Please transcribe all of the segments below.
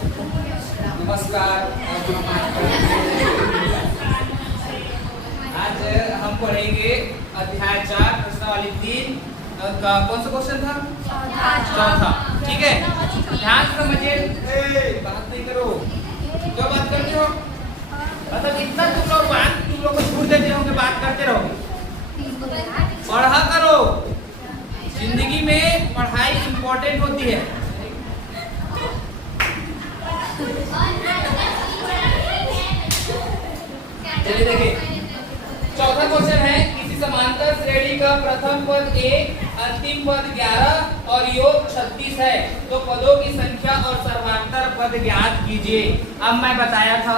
नमस्कार। आज हम पढ़ेंगे अध्याय 4 प्रश्नावली 3 का कौन सा क्वेश्चन था? चौथा। ठीक है, ध्यान से समझिए। बात नहीं करो, क्यों बात करते हो? मतलब इतना तुम लोग को छूट देते होंगे, बात करते रहोगे। पढ़ा करो, जिंदगी में पढ़ाई इंपॉर्टेंट होती है। चलिए देखिए, चौथा क्वेश्चन है, किसी समांतर श्रेणी का प्रथम पद 1, अंतिम पद 11 और योग 36 है, तो पदों की संख्या और सर्वांतर पद ज्ञात कीजिए। अब मैं बताया था,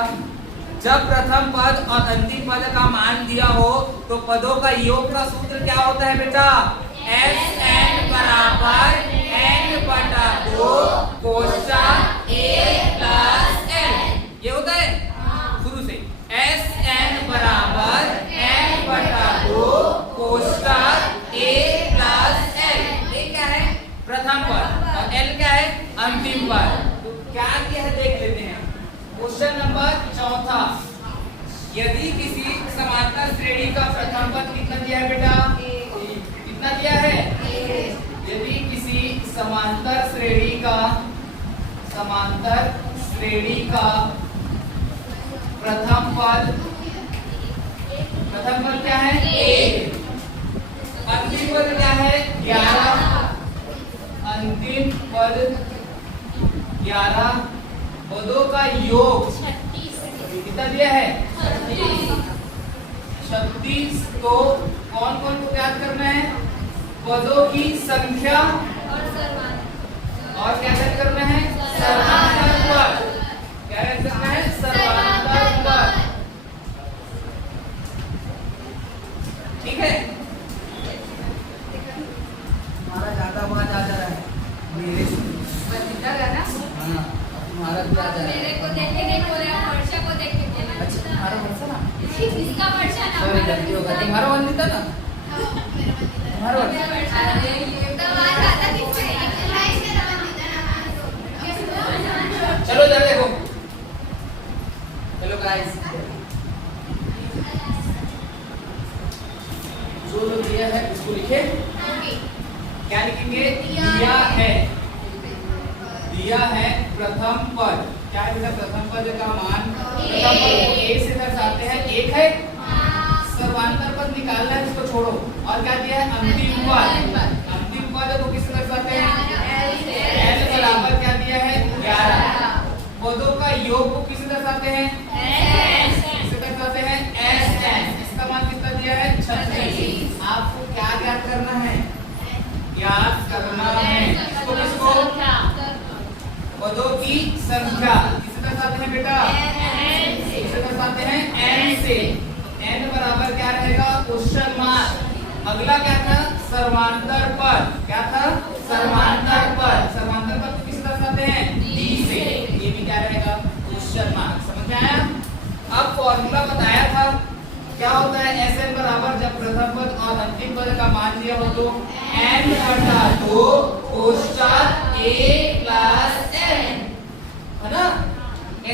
जब प्रथम पद और अंतिम पद का मान दिया हो तो पदों का योग का सूत्र क्या होता है बेटा? Sn बराबर n बटा 2 कोष्ठक a प्लस n। ये होता है शुरू से Sn बराबर n बटा 2 कोष्ठक a प्लस n। ये क्या है? प्रथम पद, और l क्या है? अंतिम पद। तो क्या है देख लेते हैं। क्वेश्चन नंबर चौथा, यदि किसी समांतर श्रेणी का प्रथम पद कितना दिया है बेटा? कितना दिया है? यदि किसी समांतर श्रेणी का प्रथम पद क्या है? 1। अंतिम पद क्या है? 11। अंतिम पद 11। पदों का योग कितना दिया है? 36। तो कौन कौन को याद करना है? पदों की संख्या और क्या याद करना है? सर्वांतर पद। क्या याद करना है? सर्वांतर पद। ठीक है, हमारा ज्यादा आवाज आ जा रहा है मेरे से। हाँ, तुम्हारा भी आ जा रहा है। मेरे को देखे नहीं बोल रहा, वर्षा को देखे बोला। अच्छा, तुम्हारा वर्षा ना? इसका वर्षा ना। सॉरी, गलती हो गई। तुम्हारा वन था ना? तुम्हारा वन। चलो जरा देखो, चलो गाइस, जो दिया है उसको लिखे। क्या लिखेंगे? दिया है प्रथम पद। क्या है बेटा? प्रथम पद का मान प्रथम पद को a से दर्शाते हैं, 1 है। सर्वांतर पद निकालना है, इसको छोड़ो। और क्या दिया है? अंतिम पद। अंतिम पद को किससे दर्शाते हैं? l बराबर क्या दिया है? 11। पदों का योग को किससे दर्शाते हैं? किससे दर्शाते हैं? Sn। इसका मान कितना दिया है? 36। आपको क्या ज्ञात करना है? ज्ञात करना है किसको? पदों की संख्या किससे दर्शाते हैं बेटा? किससे दर्शाते हैं? n से। n बराबर क्या रहेगा? Question mark. अगला क्या था? सर्वांतर पद। क्या था? सर्वांतर पद। सर्वांतर पद को किससे दर्शाते हैं? d से। ये भी क्या रहेगा? Question mark. समझ में आया? अब फॉर्मूला बताया था, क्या होता है? Sn बराबर जब प्रथम पद और अंतिम पद का मान दिया हो तो n बटा 2 कोष्ठक a प्लस n, है ना?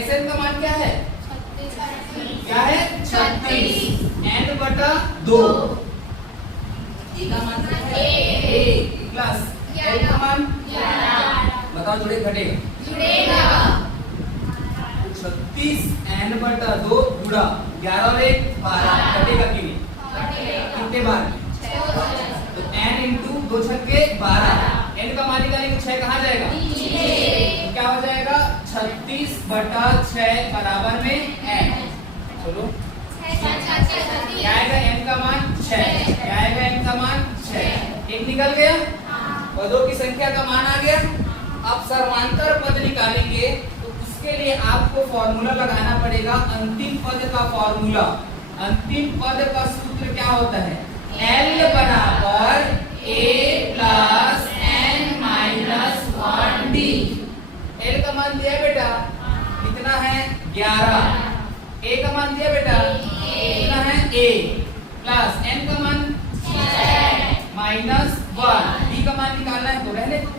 Sn का मान क्या है? क्या है? 36। n बटा 2, a का मान क्या है? a प्लस l का मान 11। बताओ जुड़े घटेगा? 36 n बटा 2 गुणा 11 और 1 12, घटेगा कि नहीं? कितने बार? तो n इंटू 2 छक्के 12। n का मान निकालेंगे, 6 कहाँ जाएगा? तो क्या हो जाएगा? 36 बटा 6 बराबर में n। चलो, क्या आएगा? n का मान 6। क्या आएगा? n का मान 6। एक निकल गया, पदों की संख्या का मान आ गया। अब सर्वांतर पद निकालेंगे तो उसके लिए आपको फॉर्मूला लगाना पड़ेगा, अंतिम पद का फॉर्मूला। अंतिम पद का सूत्र क्या होता है? l बराबर a plus n minus 1d। l का मान दिया बेटा कितना है? 11। a का मान दिया बेटा कितना है? a प्लस n का मान 6 माइनस 1। d का मान निकालना है तो रहने दो,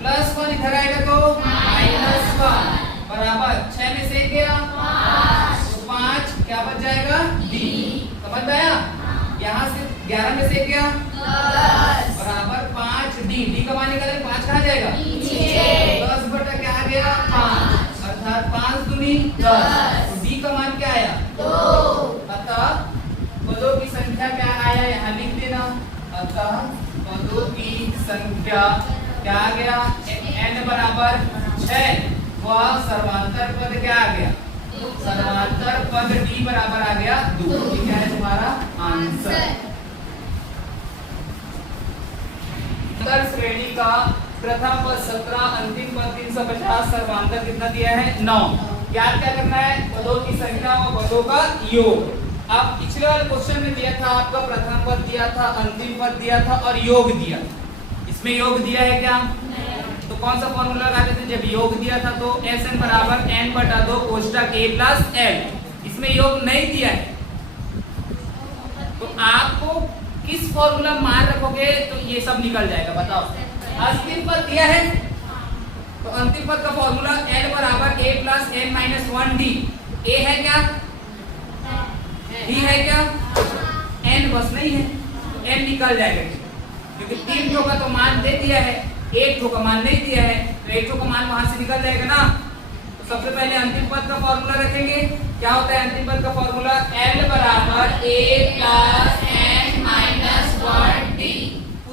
प्लस 1 इधर आएगा तो माइनस 1। 10। तो डी का मान क्या आया 2। अतः पदों की संख्या क्या आया यहाँ लिख देना। अतः पदों की संख्या क्या आ गया n बराबर 6 व सर्वांतर पद क्या आ गया सर्वांतर पद d बराबर आ गया 2। ये क्या है तुम्हारा आंसर। उत्तर श्रेणी का प्रथम पद 17, अंतिम पद 350, सर्वांतर कितना दिया है 9। याद क्या करना है पदों की संख्या और पदों का योग। अब पिछले वाले क्वेश्चन में दिया था आपका प्रथम पद दिया था, अंतिम पद दिया था और योग दिया। इसमें योग दिया है क्या तो कौन सा फॉर्मूला लगाते थे जब योग दिया था तो Sn बराबर n/2 कोष्ठक a प्लस l। इसमें योग नहीं दिया है तो आपको किस फॉर्मूला मान रखोगे तो ये सब निकल जाएगा। बताओ अंतिम पद दिया है तो अंतिम पद का फॉर्मूला l बराबर a plus n minus 1d। a है क्या d है क्या n बस नहीं है तो n निकल जाएगा क्योंकि 3 ठो का तो मान दे दिया है, 1 ठो का मान नहीं दिया है तो 1 ठो का मान वहां से निकल जाएगा ना। तो सबसे पहले अंतिम पद का फॉर्मूला रखेंगे। क्या होता है अंतिम पद का फॉर्मूला l बराबर a plus n minus 1d।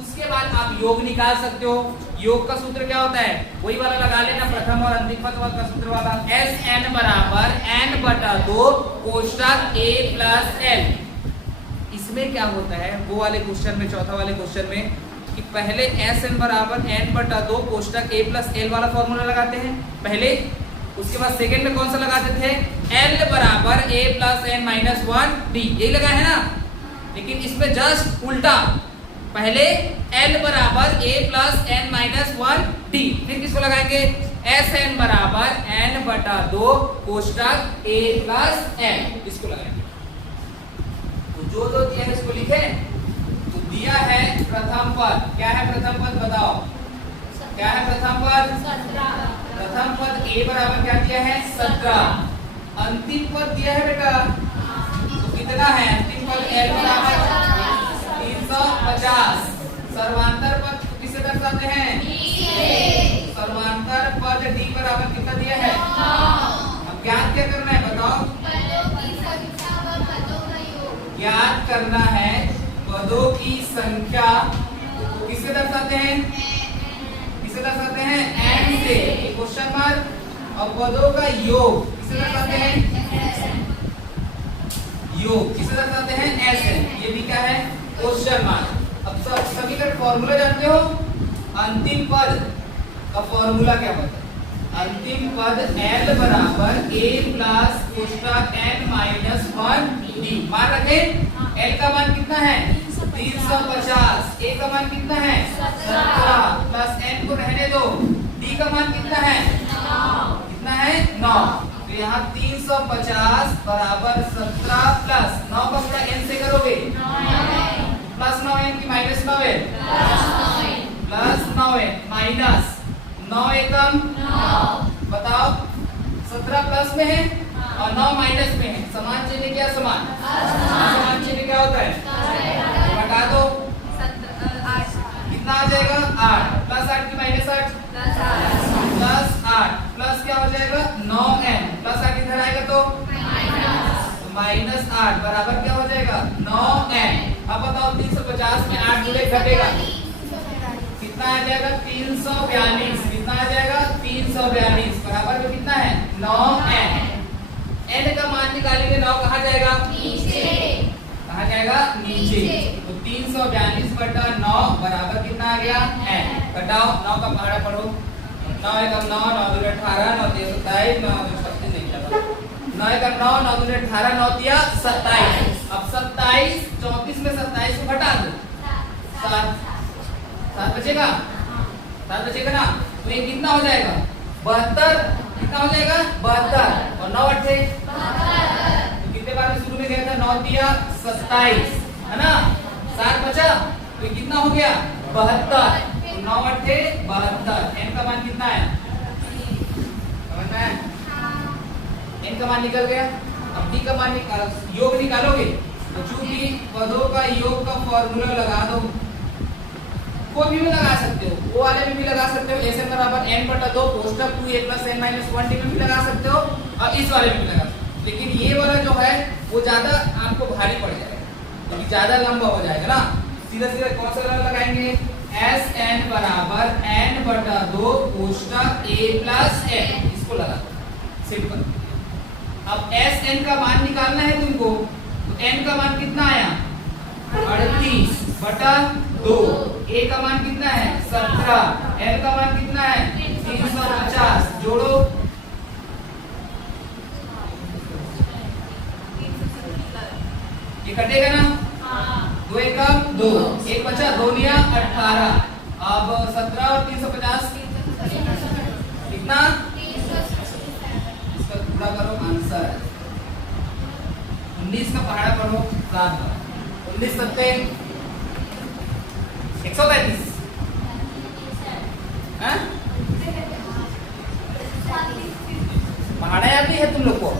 उसके बाद आप योग निकाल सकते हो। योग का सूत्र क्या होता है वही वाला लगा लेना प्रथम और अंतिम पद का सूत्र वाला Sn बराबर n/2 कोष्ठक a प्लस l। इसमें क्या होता है वो वाले क्वेश्चन में चौथा वाले क्वेश्चन में कि पहले Sn बराबर n/2 कोष्ठक a प्लस l वाला फॉर्मूला लगाते हैं पहले। उसके बाद सेकंड में कौन सा लगाते थे l बराबर a plus n minus 1d। यही लगा है ना। लेकिन इसमें जस्ट उल्टा पहले l बराबर a plus n minus 1d फिर किसको लगाएंगे Sn बराबर n/2 कोष्ठक a प्लस l इसको लगाएंगे। तो जो दिया है इसको लिखे। तो दिया है प्रथम पद। क्या है प्रथम पद बताओ क्या है प्रथम पद 17। प्रथम पद a बराबर क्या दिया है 17। अंतिम पद दिया है बेटा तो कितना है अंतिम पद l बराबर 350। सर्वांतर पद किसे दर्शाते हैं सर्वांतर पद d बराबर कितना दिया है 9। अब ज्ञात क्या करना है बताओ ज्ञात करना है पदों की संख्या किसे दर्शाते हैं n से क्वेश्चन मार्क। और पदों का योग किसे दर्शाते हैं योग किसे दर्शाते हैं Sn। ये भी क्या है क्वेश्चन मार्क। अब सभी का फॉर्मूला जानते हो। अंतिम पद का फॉर्मूला क्या होता है अंतिम पद l बराबर a प्लस कोष्ठक n माइनस 1d। मान रखे l का मान कितना है 350, a का मान कितना है 17 प्लस n को रहने दो d का मान कितना है 9। तो यहाँ 350 बराबर 17 प्लस 9 का गुणा n से करोगे प्लस 9n की minus 9n plus 9n minus 9 एकम 9। बताओ 17 प्लस में है और 9 माइनस में है। समान चिन्ह क्या समान चिन्ह क्या होता है घटा दो कितना आ जाएगा 8 प्लस 8 की माइनस 8 प्लस 8 प्लस क्या हो जाएगा 9n प्लस 8 इधर आएगा तो माइनस 8 बराबर क्या हो जाएगा 9n। अब बताओ 350 में 8 जुड़े घटेगा कितना आ जाएगा 342। कितना आ जाएगा 342 बराबर में कितना है 9n। n का मान निकालेंगे 9 कहाँ जाएगा कहाँ जाएगा नीचे। तो 342/9 बराबर कितना आ गया n। घटाओ 9 का पहाड़ा पढ़ो 9 एकम 9 9 दूनी 18 9 3 27 9 दूनी 36 नहीं लगा 9 एकम 9 9 दूनी 18 9 तिया 27। अब 27 34 में 27 को घटा दो 7 बचेगा ना। तो ये कितना हो जाएगा 72। कितना हो जाएगा 72 और 9 अट्ठे तो कितने बार में शुरू में गया था 9 दिया 27 है ना 7 बचा तो ये कितना हो गया 72। तो 9 अट्ठे 72। n का मान कितना है समझ में आया n का मान निकल गया। अब d का मान योग निकालोगे तो चूंकि पदों का योग का फॉर्मूला लगा दो कोई भी लगा सकते हो वो वाले में भी लगा सकते हो, SN बराबर n/2 कोष्टक 2a + n - 1t में भी लगा सकते हो और इस वाले में भी लगा सकते हो। लेकिन ये वाला जो है वो ज्यादा आपको भारी पड़ जाएगा क्योंकि ज्यादा लंबा हो जाएगा ना। सीधा सीधा कौन सा वाला लगाएंगे, SN बराबर n/2 कोष्टक a + n, इसको लगा सिंपल। अब SN का मान निकालना है तुमको, तो n का मान कितना आया 38/2, a का मान कितना है 17, n का मान कितना है 350, जोड़ो ये कटेगा ना, 2 एकम 2, एक बचा 2 लिया 18, अब 17 और 350 कितना, इसका पूरा करो आंसर 19 का पहाड़ा पढ़ो 7 19 सत्ते 135 हैं? पहाड़ा याद नहीं है तुम लोग को?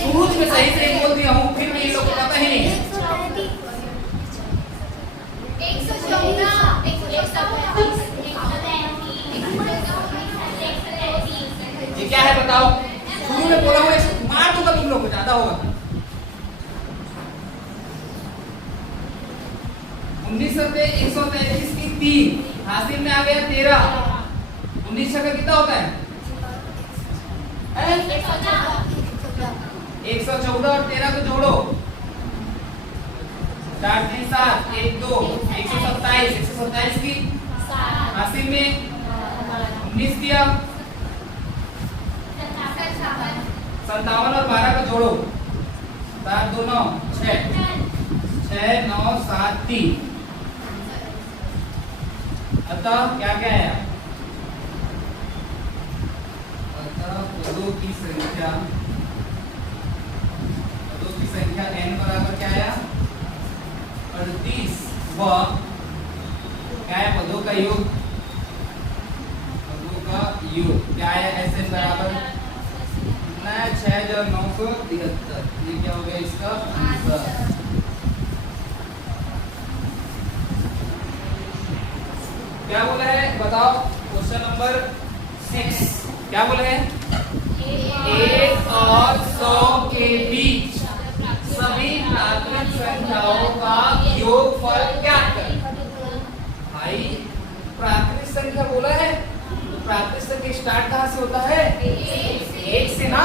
शुरू में सही से बोल दिया हूँ, फिर भी ये लोग को पता ही नहीं है। ये क्या है बताओ? शुरू में बोला हुआ मार दूंगा तुम लोग को, ज्यादा होगा। 19 सत्ते 133 की 3 हासिल में आ गया 13, 19 का कितना होता है 114 और 13 को जोड़ो 7 1 2 127 की हासिल में 19 दिया 57 और 12 को जोड़ो 7 2 9 6 9 7 3, अतः क्या क्या है पदों की संख्या n बराबर क्या आया 38 व क्या है पदों का योग क्या आया SN बराबर कितना है 6973, ये क्या हो गया इसका आंसर। क्या बोला है बताओ, क्वेश्चन नंबर 6 क्या बोले हैं, 1 और 100 के बीच सभी प्राकृत संख्याओं का योगफल ज्ञात करें। भाई प्राकृत संख्या बोला है, तो प्राकृत संख्या स्टार्ट कहाँ से होता है 1 से ना,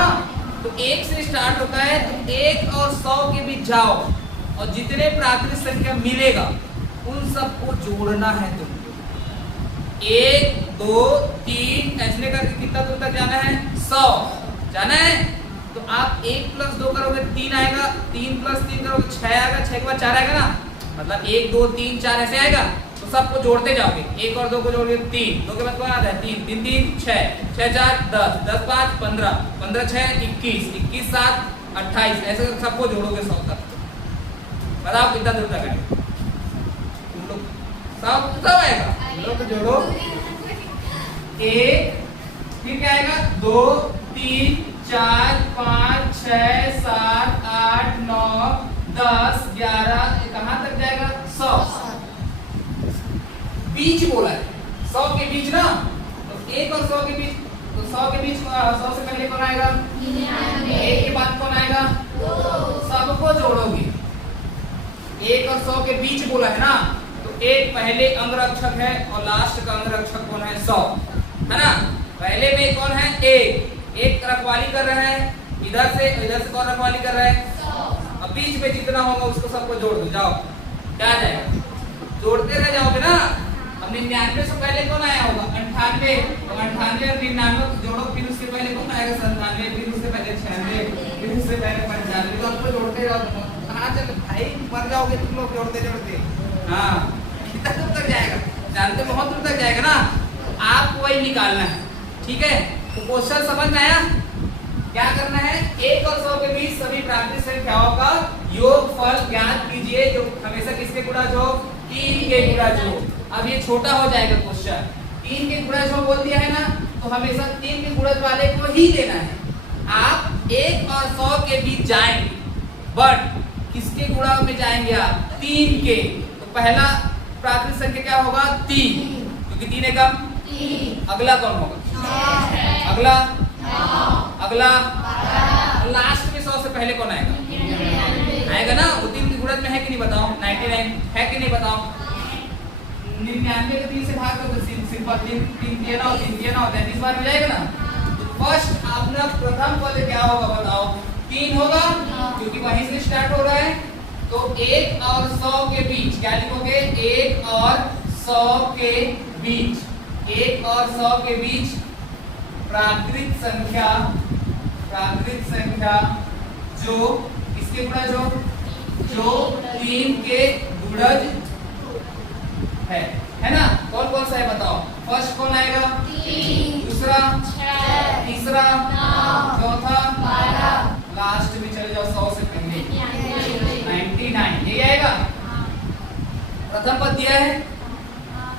तो 1 से स्टार्ट होता है, तो 1 और 100 के बीच जाओ और जितने प्राकृत संख्या मिलेगा उन सबको जोड़ना है तुमको। 1 2 3 ऐसे करके कितना दूर तक जाना है 100 जाना है, तो आप 1 + 2 करोगे 3 आएगा, 3 + 3 करोगे 6 आएगा, 6 के बाद 4 आएगा ना, मतलब 1 2 3 4 ऐसे आएगा। तो सबको जोड़ते जाओगे, 1 और 2 को जोड़ोगे 3, 2 के बाद कौन आता है 3 3 3 6 6 4 10 10 5 15 15 6 21 21 7 28 ऐसे सबको जोड़ोगे 100 तक। बताओ कितना दूर तक है तुम लोग, सब आएगा तुम लोग जोड़ो 1, फिर क्या आएगा 2 3 4 5 6 7 8 9 10 11, कहां तक जाएगा 100। बीच बोला है 100 के बीच ना, तो 1 और 100 के बीच, तो 100 के बीच 100 से पहले कौन आएगा 1 के बाद कौन आएगा 2, सबको जोड़ोगे। 1 और 100 के बीच बोला है ना, तो 1 पहले अंगरक्षक है और लास्ट का अंगरक्षक कौन है 100 है ना। पहले में कौन है 1 रखवाली कर रहा है, इधर से कौन रखवाली कर रहा है 100। अब बीच में जितना होगा उसको सबको जोड़ दो, जाओ क्या आ जाएगा, जोड़ते रह जाओगे ना। अब 99 से पहले कौन आया होगा 98, तो 98 और 99 जोड़ो, फिर उसके पहले कौन आएगा 97, फिर उसके पहले 96, फिर उससे पहले 95, तो आपको जोड़ते रहो। कहाँ चल भाई मर जाओगे तुम लोग जोड़ते जोड़ते। हाँ कितना दूर तक जाएगा, जानते बहुत दूर तक जाएगा ना, आपको वही निकालना है। ठीक है, तो क्वेश्चन समझ में आया, क्या करना है 1 और 100 के बीच सभी प्राकृत संख्याओं का योगफल ज्ञात कीजिए, जो हमेशा किसके गुणज हो 3 के गुणज हो। अब ये छोटा हो जाएगा क्वेश्चन, 3 के गुणज हो बोल दिया है ना, तो हमेशा 3 के गुणज वाले को ही लेना है। आप 1 और 100 के बीच जाएंगे, बट किसके गुणा में जाएंगे आप? 3 के। तो पहला प्राकृत संख्या क्या होगा? 3, क्योंकि 3 एकम। अगला कौन होगा? अगला अगला लास्ट में 100 से पहले कौन आएगा? आएगा ना, वो 3 के गुणज में है कि नहीं बताओ? 99 है कि नहीं बताओ? 99 को 3 से भाग दो तो सिंपल 3 दिया ना, 3 दिया ना, 33 बार में जाएगा ना। तो फर्स्ट अपना प्रथम पद क्या होगा बताओ? 3 होगा, क्योंकि वहीं से स्टार्ट हो रहा है। तो 1 और 100 के बीच क्या लिखोगे? 1 और 100 के बीच, 1 और 100 के बीच प्राकृत संख्या जो किसके गुणज हो? जो 3 के गुणज है ना? कौन कौन सा है बताओ? फर्स्ट कौन आएगा? 3, दूसरा, 6, तीसरा, 9, चौथा, 12, लास्ट में चले जाओ 100 से पहले 99, यही आएगा। प्रथम पद दिया है,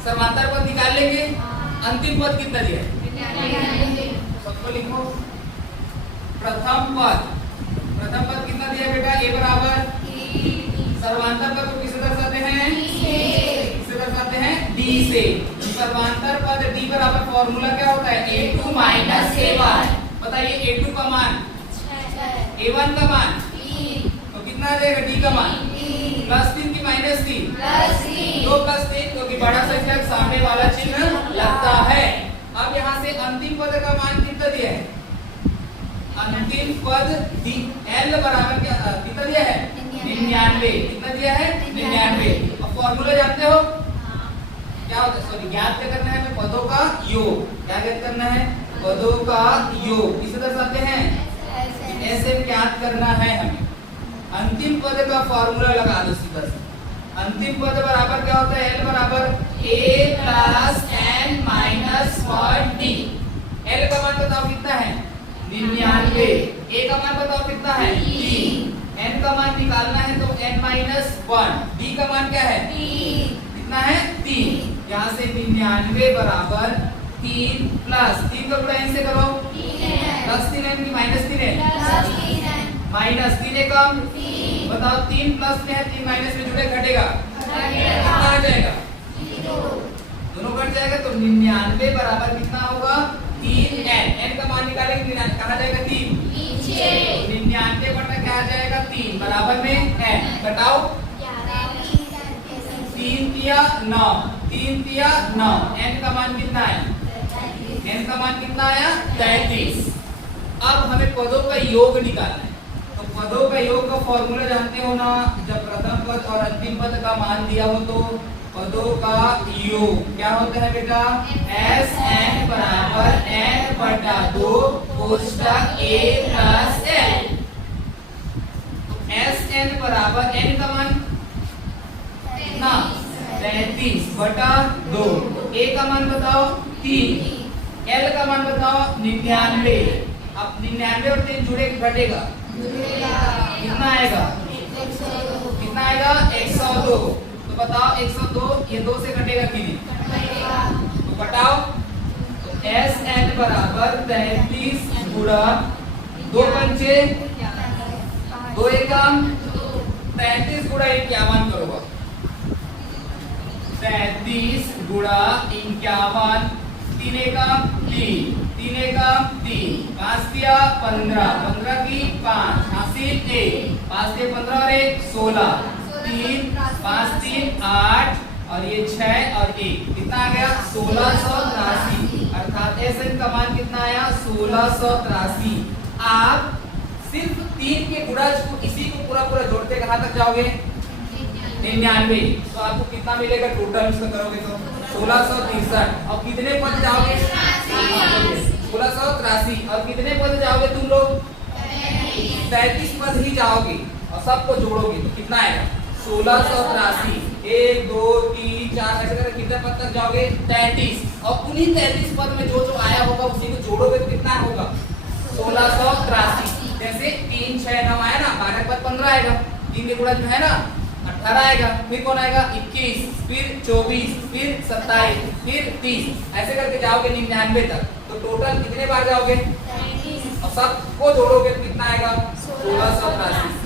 समांतर पद निकाल लेंगे। अंतिम पद कितना दिया है? सबको लिखो। प्रथम पद कितना दिया बेटा? a बराबर, सर्वांतर पद को किससे दर्शाते हैं? किससे दर्शाते हैं? d से। सर्वांतर पद d बराबर फॉर्मूला क्या होता है? a2 minus a1। बताइए a2 का मान, a1 का मान, तो कितना आ जाएगा? d का मान +3 की -3, 2 + 3, क्योंकि बड़ा संख्या के सामने वाला चिन्ह लगता है। अब यहाँ से अंतिम पद का मान कितना दिया है? अंतिम पद l बराबर कितना दिया है? 99। कितना दिया है? 99। अब फॉर्मूला जानते हो क्या होता है? सॉरी, ज्ञात क्या करना है हमें? पदों का योग। क्या ज्ञात करना है? पदों का योग। किसे दर्शाते हैं? ऐसे ज्ञात करना है हमें। अंतिम पद का फॉर्मूला लगा दो सीधा से। अंतिम पद बराबर क्या होता है? l बराबर a + n - 1d। l का मान बताओ कितना है? 99। a का मान बताओ कितना है? 3। n का मान निकालना है तो n - 1। d का मान क्या है? कितना है? 3। यहाँ से 99 बराबर 3 प्लस 3 का गुणा n से करो, +3 n की -3 है, -3 एकम। बताओ 3 प्लस में है, 3 माइनस में जुड़े घटेगा, कितना आ जाएगा? दोनों घट जाएगा। तो 99 बराबर कितना होगा? 3n। n का मान निकालेंगे, कहाँ जाएगा? 3। 99 बटा क्या आ जाएगा? 3 बराबर में n। घटाओ, 3 तिया 9, 3 तिया 9। n का मान कितना है? n का मान कितना आया? 33। अब हमें पदों का योग निकालना है। तो पदों का योग का फॉर्मूला जानते हो ना? जब प्रथम पद और अंतिम पद का मान दिया हो तो पदों का योग क्या होता है बेटा? Sn बराबर n बटा 2 कोष्टक a प्लस l। Sn बराबर n का मान कितना? 33 बटा 2। a का मान बताओ 3, l का मान बताओ 99। अब 99 और 3 जुड़े घटेगा, कितना आएगा? कितना आएगा? 102। तो बताओ 102 ये 2 से घटेगा कि नहीं? तो घटाओ। तो Sn बराबर 33 गुणा 2 पंचे 2 एकम, 33 गुणा 51 करोगा। 33 गुणा 51, 3 एकम 3, 3 एकम 3, 5 दिया 15, 15 की 5, हासिल 1, 5 दिया 15 और 1 16, 3 5 3 8 और ये 6 और 1, कितना आ गया? 1683। अर्थात Sn का मान कितना आया? 1683। आप सिर्फ 3 के गुणज को इसी को पूरा पूरा जोड़ते कहाँ तक जाओगे? 99। तो आपको कितना मिलेगा टोटल इसका करोगे तो? 1663। और कितने पद जाओगे? 1683। और कितने पद जाओगे तुम लोग? 33 पद ही जाओगे और सबको जोड़ोगे तो कितना आएगा? 1683। 1 2 3 4 ऐसे करके कितने पद तक जाओगे? 33। और उन्हीं 33 पद में जो जो आया होगा उसी को जोड़ोगे तो कितना होगा? 1683। जैसे 3 6 9 आया ना, 12 पद 15 आएगा, 3 के गुणज में है ना 18 आएगा, फिर कौन आएगा? 21, फिर 24, फिर 27, फिर 30, ऐसे करके जाओगे 99 तक। तो टोटल कितने बार जाओगे? और सबको जोड़ोगे तो कितना आएगा? 1683।